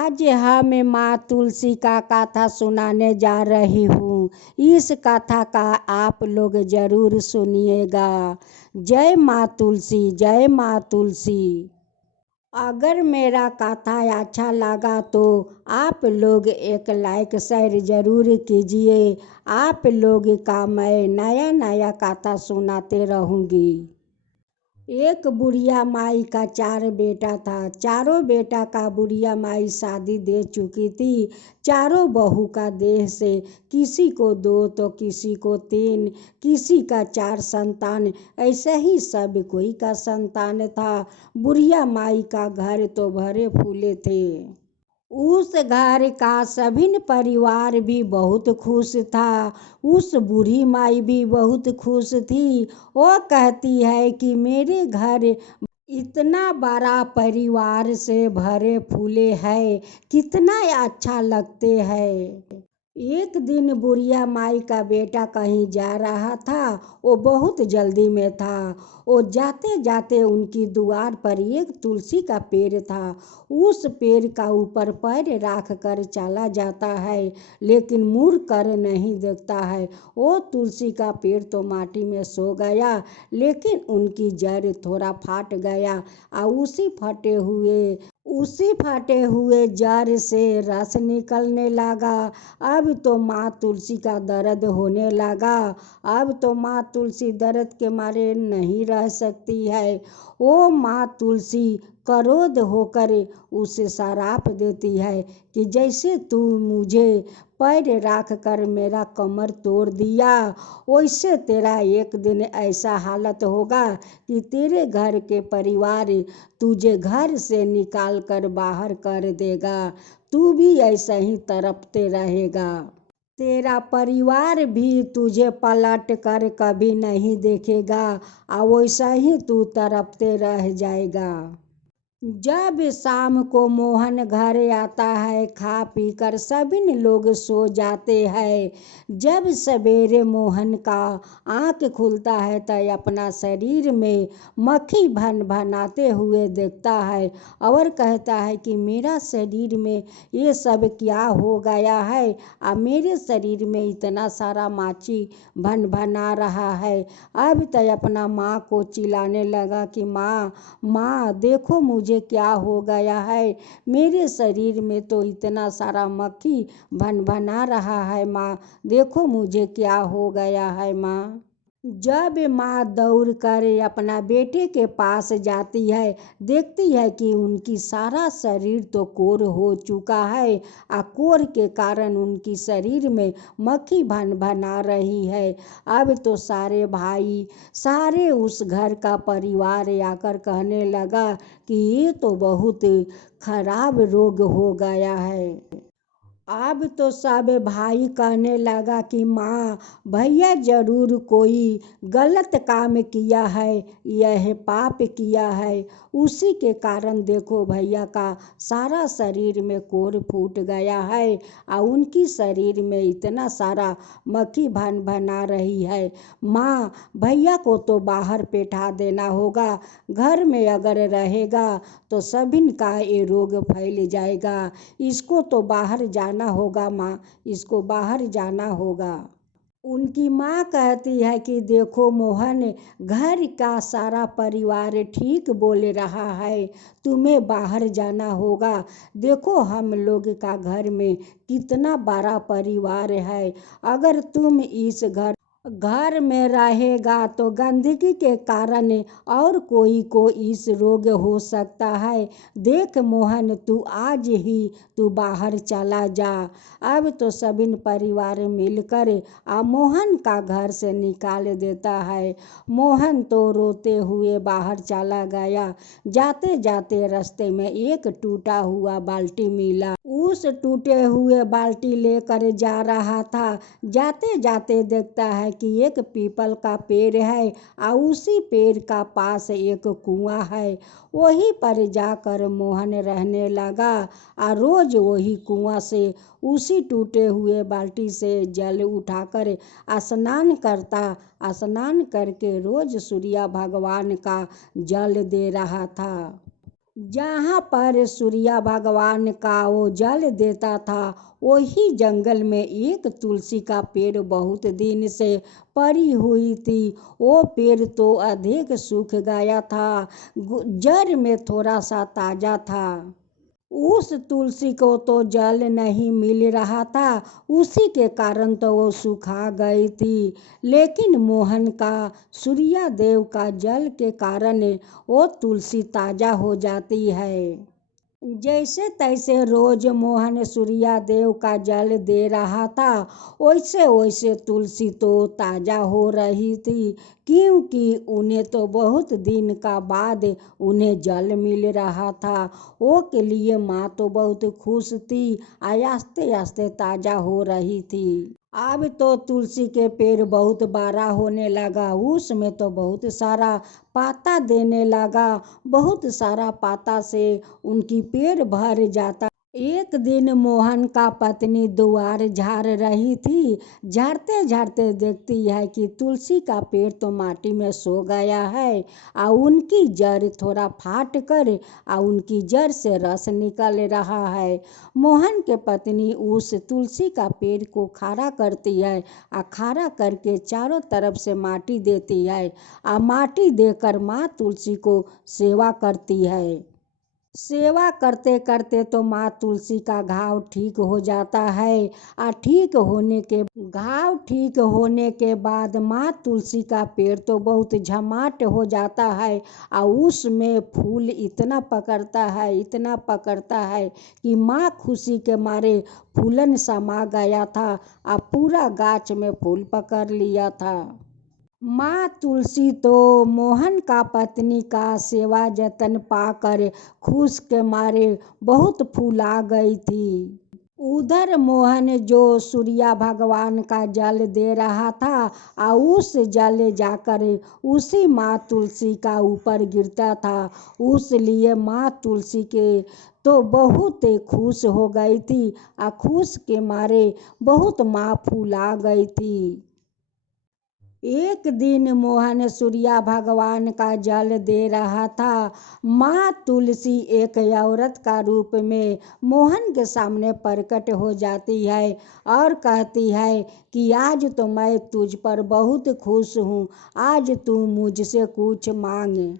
आज हम माँ तुलसी का कथा सुनाने जा रही हूँ। इस कथा का आप लोग जरूर सुनिएगा। जय माँ तुलसी, जय माँ तुलसी। अगर मेरा कथा अच्छा लगा तो आप लोग एक लाइक शेयर जरूर कीजिए। आप लोग का मैं नया नया कथा सुनाते रहूँगी। एक बुढ़िया माई का 4 बेटा था। चारों बेटा का बुढ़िया माई शादी दे चुकी थी। चारों बहू का देह से किसी को 2 तो किसी को 3, किसी का 4 संतान, ऐसे ही सब कोई का संतान था। बुढ़िया माई का घर तो भरे फूले थे। उस घर का सभी परिवार भी बहुत खुश था। उस बूढ़ी माई भी बहुत खुश थी। वो कहती है कि मेरे घर इतना बड़ा परिवार से भरे फूले है, कितना अच्छा लगते हैं। एक दिन बुढ़िया माई का बेटा कहीं जा रहा था। वो बहुत जल्दी में था। वो जाते जाते उनकी द्वार पर एक तुलसी का पेड़ था। उस पेड़ का ऊपर पैर रख कर चला जाता है, लेकिन मुड़ कर नहीं देखता है। वो तुलसी का पेड़ तो माटी में सो गया, लेकिन उनकी जड़ थोड़ा फाट गया और उसी फटे हुए जड़ से रस निकलने लगा। अब तो माँ तुलसी का दर्द होने लगा। अब तो माँ तुलसी दर्द के मारे नहीं रह सकती है। वो माँ तुलसी क्रोध होकर उसे श्राप देती है कि जैसे तू मुझे पैर रख कर मेरा कमर तोड़ दिया, वैसे तेरा एक दिन ऐसा हालत होगा कि तेरे घर के परिवार तुझे घर से निकाल कर बाहर कर देगा। तू भी ऐसा ही तड़पते रहेगा। तेरा परिवार भी तुझे पलट कर कभी नहीं देखेगा और वैसा ही तू तड़पते रह जाएगा। जब शाम को मोहन घर आता है, खा पी कर सभी लोग सो जाते हैं। जब सवेरे मोहन का आँख खुलता है तो अपना शरीर में मक्खी भन भनाते हुए देखता है और कहता है कि मेरा शरीर में ये सब क्या हो गया है। अब मेरे शरीर में इतना सारा माछी भन भना रहा है। अब तो अपना माँ को चिल्लाने लगा कि माँ माँ देखो मुझे क्या हो गया है। मेरे शरीर में तो इतना सारा मक्खी भन भना रहा है। माँ देखो मुझे क्या हो गया है। माँ जब माँ दौड़ कर अपना बेटे के पास जाती है, देखती है कि उनकी सारा शरीर तो कोर हो चुका है और कोर के कारण उनकी शरीर में मक्खी भन भना रही है। अब तो सारे भाई, सारे उस घर का परिवार आकर कहने लगा कि ये तो बहुत खराब रोग हो गया है। अब तो सब भाई कहने लगा कि माँ भैया जरूर कोई गलत काम किया है, यह पाप किया है, उसी के कारण देखो भैया का सारा शरीर में कोर फूट गया है और उनकी शरीर में इतना सारा मक्खी भन भना रही है। माँ भैया को तो बाहर बैठा देना होगा। घर में अगर रहेगा तो सभी का ये रोग फैल जाएगा। इसको तो बाहर जाना होगा माँ, इसको बाहर जाना होगा। उनकी माँ कहती है कि देखो मोहन, घर का सारा परिवार ठीक बोल रहा है, तुम्हें बाहर जाना होगा। देखो हम लोग का घर में कितना बड़ा परिवार है। अगर तुम इस घर में रहेगा तो गंदगी के कारण और कोई को इस रोग हो सकता है। देख मोहन तू आज ही तू बाहर चला जा। अब तो सभी परिवार मिलकर मोहन का घर से निकाल देता है। मोहन तो रोते हुए बाहर चला गया। जाते जाते रास्ते में एक टूटा हुआ बाल्टी मिला। उस टूटे हुए बाल्टी लेकर जा रहा था। जाते जाते देखता है कि एक पीपल का पेड़ है और उसी पेड़ का पास एक कुआं है। वहीं पर जाकर मोहन रहने लगा और रोज वही कुआं से उसी टूटे हुए बाल्टी से जल उठाकर स्नान करता। स्नान करके रोज सूर्य भगवान का जल दे रहा था। जहाँ पर सूर्य भगवान का वो जल देता था, वही जंगल में एक तुलसी का पेड़ बहुत दिन से पड़ी हुई थी। वो पेड़ तो अधिक सूख गया था, जड़ में थोड़ा सा ताजा था। उस तुलसी को तो जल नहीं मिल रहा था, उसी के कारण तो वो सूखा गई थी। लेकिन मोहन का सूर्य देव का जल के कारण वो तुलसी ताजा हो जाती है। जैसे तैसे रोज मोहन सूर्या देव का जल दे रहा था, वैसे वैसे तुलसी तो ताजा हो रही थी, क्योंकि उन्हें तो बहुत दिन का बाद उन्हें जल मिल रहा था। वो के लिए माँ तो बहुत खुश थी, आस्ते आस्ते ताजा हो रही थी। अब तो तुलसी के पेड़ बहुत बड़ा होने लगा, उसमें तो बहुत सारा पाता देने लगा। बहुत सारा पाता से उनकी पेट भर जाता। एक दिन मोहन का पत्नी द्वार झाड़ रही थी। झाड़ते झाड़ते देखती है कि तुलसी का पेड़ तो माटी में सो गया है, और उनकी जड़ थोड़ा फाट कर और उनकी जड़ से रस निकल रहा है। मोहन के पत्नी उस तुलसी का पेड़ को खड़ा करती है, और खड़ा करके चारों तरफ से माटी देती है, और माटी देकर माँ तुलसी को सेवा करती है। सेवा करते करते तो माँ तुलसी का घाव ठीक हो जाता है। और ठीक होने के बाद माँ तुलसी का पेड़ तो बहुत झमाट हो जाता है, और उसमें फूल इतना पकड़ता है कि माँ खुशी के मारे फूलन समा गया था, और पूरा गाछ में फूल पकड़ लिया था। माँ तुलसी तो मोहन का पत्नी का सेवा जतन पाकर खुश के मारे बहुत फूला गई थी। उधर मोहन जो सूर्य भगवान का जल दे रहा था, और उस जल जाकर उसी माँ तुलसी का ऊपर गिरता था। उस लिए माँ तुलसी के तो बहुत खुश हो गई थी, और खुश के मारे बहुत माँ फूला गई थी। एक दिन मोहन सूर्य भगवान का जल दे रहा था। माँ तुलसी एक औरत का रूप में मोहन के सामने प्रकट हो जाती है, और कहती है कि आज तो मैं तुझ पर बहुत खुश हूँ, आज तू मुझसे कुछ मांग।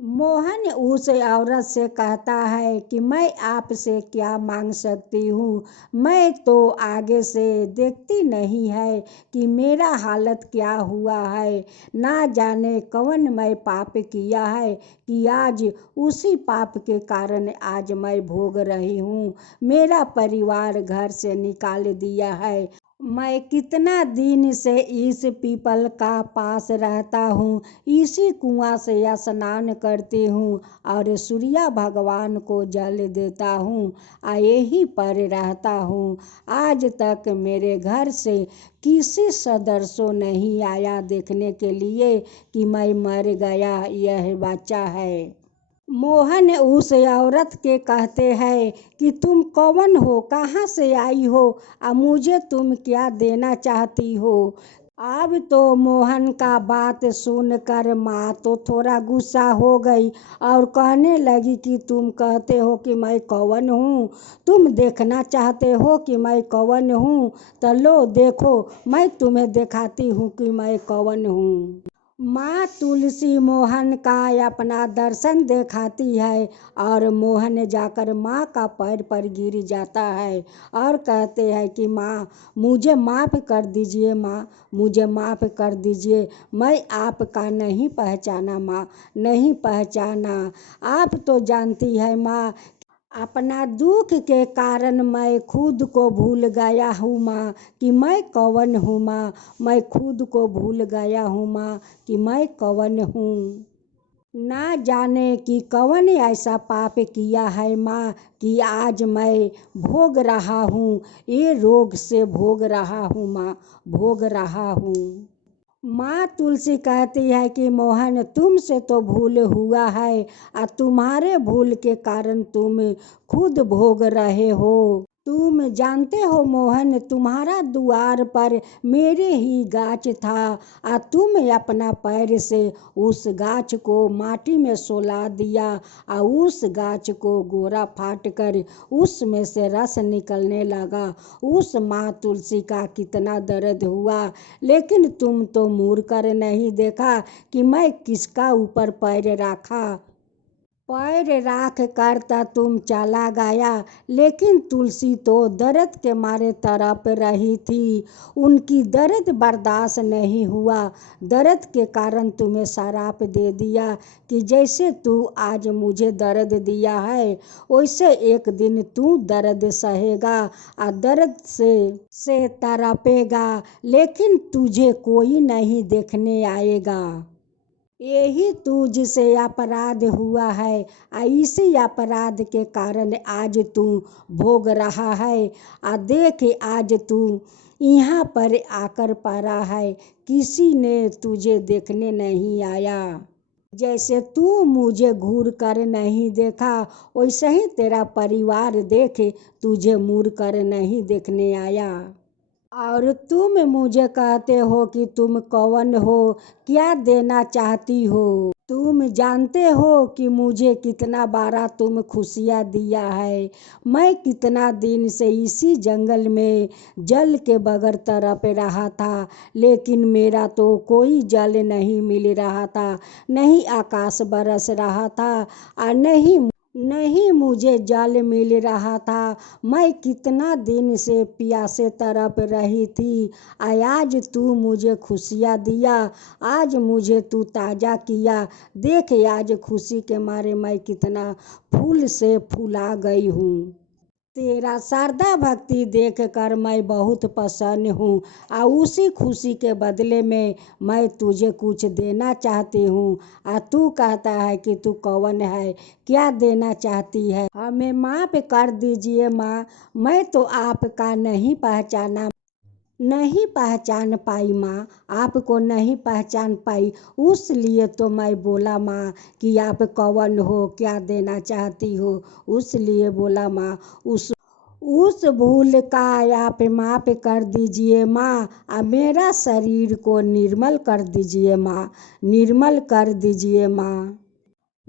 मोहन उस औरत से कहता है कि मैं आपसे क्या मांग सकती हूँ, मैं तो आगे से देखती नहीं है कि मेरा हालत क्या हुआ है। ना जाने कौन मैं पाप किया है कि आज उसी पाप के कारण आज मैं भोग रही हूँ। मेरा परिवार घर से निकाल दिया है। मैं कितना दिन से इस पीपल का पास रहता हूँ, इसी कुआं से स्नान करती हूँ और सूर्य भगवान को जल देता हूँ, यहीं पर रहता हूँ। आज तक मेरे घर से किसी सदस्य नहीं आया देखने के लिए कि मैं मर गया, यह बच्चा है। मोहन उस औरत के कहते हैं कि तुम कौन हो, कहाँ से आई हो, और मुझे तुम क्या देना चाहती हो। अब तो मोहन का बात सुनकर माँ तो थोड़ा गुस्सा हो गई, और कहने लगी कि तुम कहते हो कि मैं कौन हूँ, तुम देखना चाहते हो कि मैं कौन हूँ, तो लो देखो मैं तुम्हें दिखाती हूँ कि मैं कौन हूँ। माँ तुलसी मोहन का अपना दर्शन दिखाती है, और मोहन जाकर माँ का पैर पर गिर जाता है, और कहते हैं कि माँ मुझे माफ़ कर दीजिए, माँ मुझे माफ़ कर दीजिए, मैं आपका नहीं पहचाना माँ, नहीं पहचाना। आप तो जानती है माँ, अपना दुख के कारण मैं खुद को भूल गया हूँ माँ कि मैं कौन हूँ माँ, मैं खुद को भूल गया हूँ माँ कि मैं कौन हूँ। ना जाने कि कौन ऐसा पाप किया है माँ कि आज मैं भोग रहा हूँ, ये रोग से भोग रहा हूँ माँ, भोग रहा हूँ। माँ तुलसी कहती है कि मोहन तुमसे तो भूल हुआ है, और तुम्हारे भूल के कारण तुम खुद भोग रहे हो। तुम जानते हो मोहन, तुम्हारा द्वार पर मेरे ही गाछ था, तुम अपना पैर से उस गाछ को माटी में सुला दिया, उस गाछ को गोरा फाट कर उसमें से रस निकलने लगा। उस माँ तुलसी का कितना दर्द हुआ, लेकिन तुम तो मुड़ कर नहीं देखा कि मैं किसका ऊपर पैर रखा। पैर राख करता तुम चला गया, लेकिन तुलसी तो दर्द के मारे तड़प रही थी। उनकी दर्द बर्दाश्त नहीं हुआ। दर्द के कारण तुम्हें शराप दे दिया कि जैसे तू आज मुझे दर्द दिया है, वैसे एक दिन तू दर्द सहेगा और दर्द से तड़पेगा, लेकिन तुझे कोई नहीं देखने आएगा। यही तुझसे अपराध हुआ है, इसी अपराध के कारण आज तू भोग रहा है। देख आज तू यहाँ पर आकर पड़ा है, किसी ने तुझे देखने नहीं आया। जैसे तू मुझे घूर कर नहीं देखा, वैसे ही तेरा परिवार देखे तुझे मुड़ कर नहीं देखने आया। और तुम मुझे कहते हो कि तुम कौन हो, क्या देना चाहती हो। तुम जानते हो कि मुझे कितना बारा तुम खुशियाँ दिया है। मैं कितना दिन से इसी जंगल में जल के बगैर तड़प रहा था, लेकिन मेरा तो कोई जल नहीं मिल रहा था, नहीं आकाश बरस रहा था और नहीं मुझे जल मिल रहा था। मैं कितना दिन से प्यासे तड़प रही थी, आज तू मुझे खुशियाँ दिया, आज मुझे तू ताज़ा किया। देख आज खुशी के मारे मैं कितना फूल से फूला गई हूँ। तेरा श्रद्धा भक्ति देख कर मैं बहुत प्रसन्न हूँ, और उसी खुशी के बदले में मैं तुझे कुछ देना चाहती हूँ। तू कहता है कि तू कौन है, क्या देना चाहती है। हमें माफ़ कर दीजिए माँ, मैं तो आपका नहीं पहचान पाई माँ, आपको नहीं पहचान पाई, उसलिए तो मैं बोला माँ कि आप कौन हो, क्या देना चाहती हो, उसलिए बोला माँ। उस भूल का आप माफ़ कर दीजिए माँ, मेरा शरीर को निर्मल कर दीजिए माँ, निर्मल कर दीजिए माँ।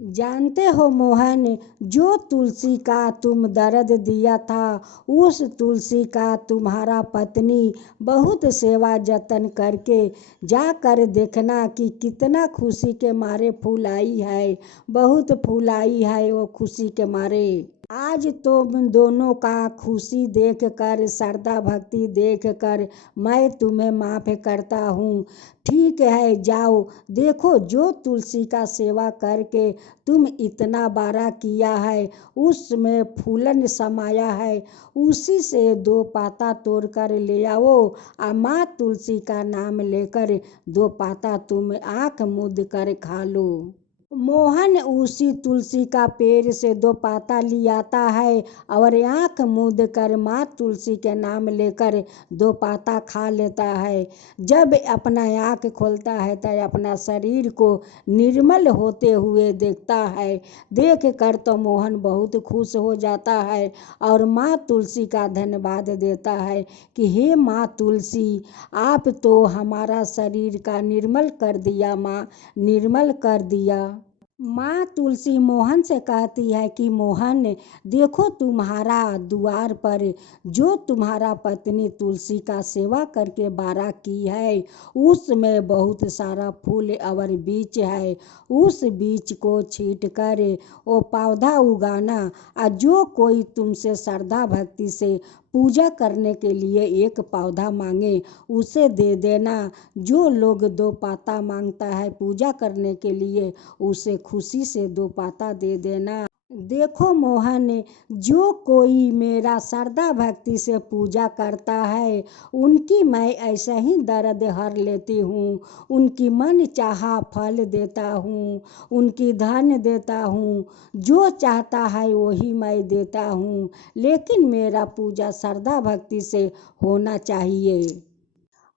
जानते हो मोहन, जो तुलसी का तुम दर्द दिया था, उस तुलसी का तुम्हारा पत्नी बहुत सेवा जतन करके जाकर देखना कि कितना खुशी के मारे फूलाई है, बहुत फूलाई है वो खुशी के मारे। आज तुम दोनों का खुशी देखकर, श्रद्धा भक्ति देखकर मैं तुम्हें माफ़ करता हूँ। ठीक है, जाओ देखो जो तुलसी का सेवा करके तुम इतना बड़ा किया है, उसमें फूलन समाया है, उसी से 2 पाता तोड़ कर ले आओ, और माँ तुलसी का नाम लेकर 2 पाता तुम आँख मूंद कर खा लो। मोहन उसी तुलसी का पेड़ से 2 पाता लियाता है और आँख मूंद कर माँ तुलसी के नाम लेकर 2 पाता खा लेता है। जब अपना आँख खोलता है तो अपना शरीर को निर्मल होते हुए देखता है। देख कर तो मोहन बहुत खुश हो जाता है और माँ तुलसी का धन्यवाद देता है कि हे माँ तुलसी, आप तो हमारा शरीर का निर्मल कर दिया माँ, निर्मल कर दिया। माँ तुलसी मोहन से कहती है कि मोहन देखो, तुम्हारा द्वार पर जो तुम्हारा पत्नी तुलसी का सेवा करके बारा की है, उसमें बहुत सारा फूल और बीज है, उस बीज को छींट कर वो पौधा उगाना, और जो कोई तुमसे श्रद्धा भक्ति से पूजा करने के लिए एक पौधा मांगे उसे दे देना। जो लोग 2 पाता मांगता है पूजा करने के लिए, उसे खुशी से 2 पाता दे देना। देखो मोहन, जो कोई मेरा श्रद्धा भक्ति से पूजा करता है, उनकी मैं ऐसा ही दर्द हर लेती हूँ, उनकी मन चाहा फल देता हूँ, उनकी धन देता हूँ, जो चाहता है वही मैं देता हूँ, लेकिन मेरा पूजा श्रद्धा भक्ति से होना चाहिए।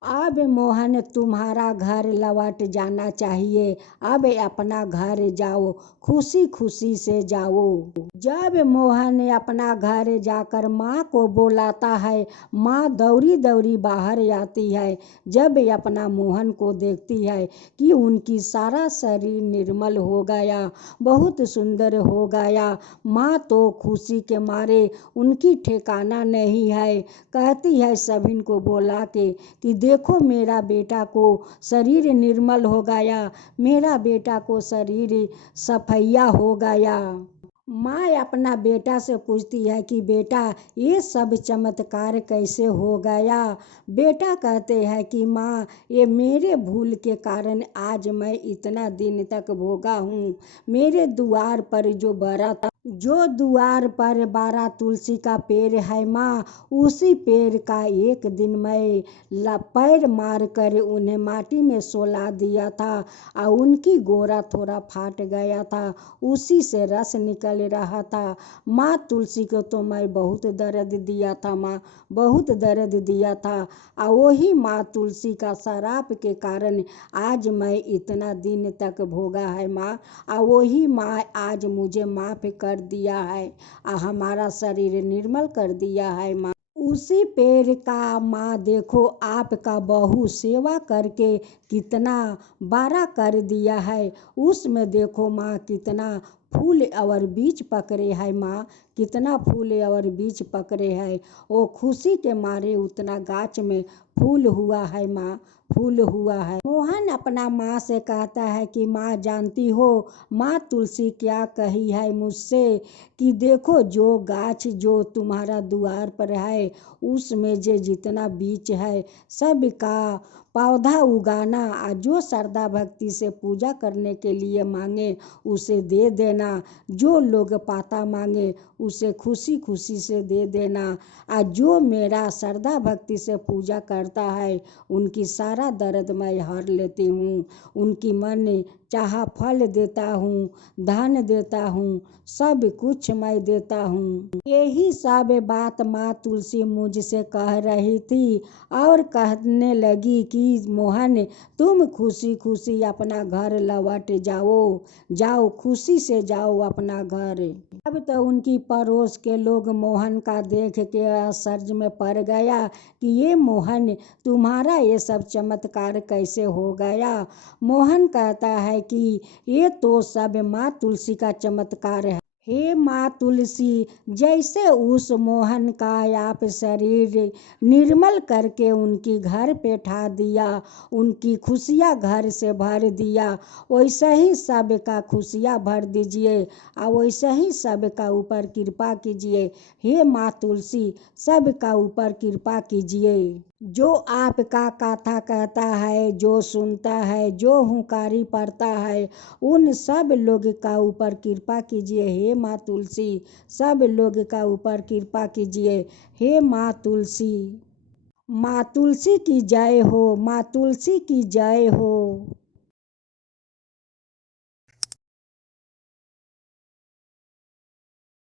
अब मोहन तुम्हारा घर लौट जाना चाहिए। अब अपना घर जाओ, खुशी खुशी से जाओ। जब मोहन अपना घर जाकर माँ को बुलाता है, माँ दौड़ी दौड़ी बाहर आती है। जब अपना मोहन को देखती है कि उनकी सारा शरीर निर्मल हो गया, बहुत सुंदर हो गया, माँ तो खुशी के मारे उनकी ठिकाना नहीं है। कहती है सभी को बुला के कि देखो मेरा बेटा को शरीर निर्मल हो गया, मेरा बेटा को शरीर सफैया हो गया। माँ अपना बेटा से पूछती है कि बेटा ये सब चमत्कार कैसे हो गया। बेटा कहते हैं कि माँ ये मेरे भूल के कारण आज मैं इतना दिन तक भोगा हूँ। मेरे द्वार पर जो द्वार पर 12 तुलसी का पेड़ है माँ, उसी पेड़ का एक दिन मैं पैर मार कर उन्हें माटी में सोला दिया था और उनकी गोरा थोड़ा फाट गया था, उसी से रस निकल रहा था। माँ तुलसी को तो मैं बहुत दर्द दिया था माँ, बहुत दर्द दिया था और वही माँ तुलसी का शराब के कारण आज मैं इतना दिन तक भोगा है माँ। और वही माँ आज मुझे माफ़ कर दिया है और हमारा शरीर निर्मल कर दिया है माँ। उसी पेड़ का माँ देखो आपका बहू सेवा करके कितना बड़ा कर दिया है। उसमें देखो माँ कितना फूल और बीज पकड़े है माँ, कितना फूल और बीज पकड़े है। वो खुशी के मारे उतना गाछ में फूल हुआ है माँ, फूल हुआ है। मोहन अपना माँ से कहता है कि माँ जानती हो माँ तुलसी क्या कही है मुझसे कि देखो जो गाछ जो तुम्हारा द्वार पर है उसमें जितना बीज है सब का पौधा उगाना और जो श्रद्धा भक्ति से पूजा करने के लिए मांगे उसे दे देना, जो लोग पाता मांगे उसे खुशी खुशी से दे देना। और जो मेरा श्रद्धा भक्ति से पूजा करता है उनकी सारा दर्द मैं हर लेती हूँ, उनकी मन चाहा फल देता हूँ, धन देता हूँ, सब कुछ मैं देता हूँ। यही सब बात माँ तुलसी मुझसे कह रही थी और कहने लगी कि मोहन तुम खुशी खुशी अपना घर लौट जाओ खुशी से जाओ अपना घर। अब तो उनकी पड़ोस के लोग मोहन का देख के आश्चर्य में पड़ गया कि ये मोहन तुम्हारा ये सब चमत्कार कैसे हो गया। मोहन कहता है कि ये तो सब माँ तुलसी का चमत्कार है। हे माँ तुलसी, जैसे उस मोहन का आप शरीर निर्मल करके उनकी घर पे ठा दिया, उनकी खुशियाँ घर से भर दिया, वैसे ही सबका खुशियाँ भर दीजिए और वैसे ही सबका ऊपर कृपा कीजिए। हे माँ तुलसी, सबका ऊपर कृपा कीजिए। जो आपका कथा कहता है, जो सुनता है, जो हुंकारी पढ़ता है, उन सब लोग का ऊपर कृपा कीजिए। हे माँ तुलसी, सब लोग का ऊपर कृपा कीजिए। हे माँ तुलसी। माँ तुलसी की जय हो, माँ तुलसी की जय हो।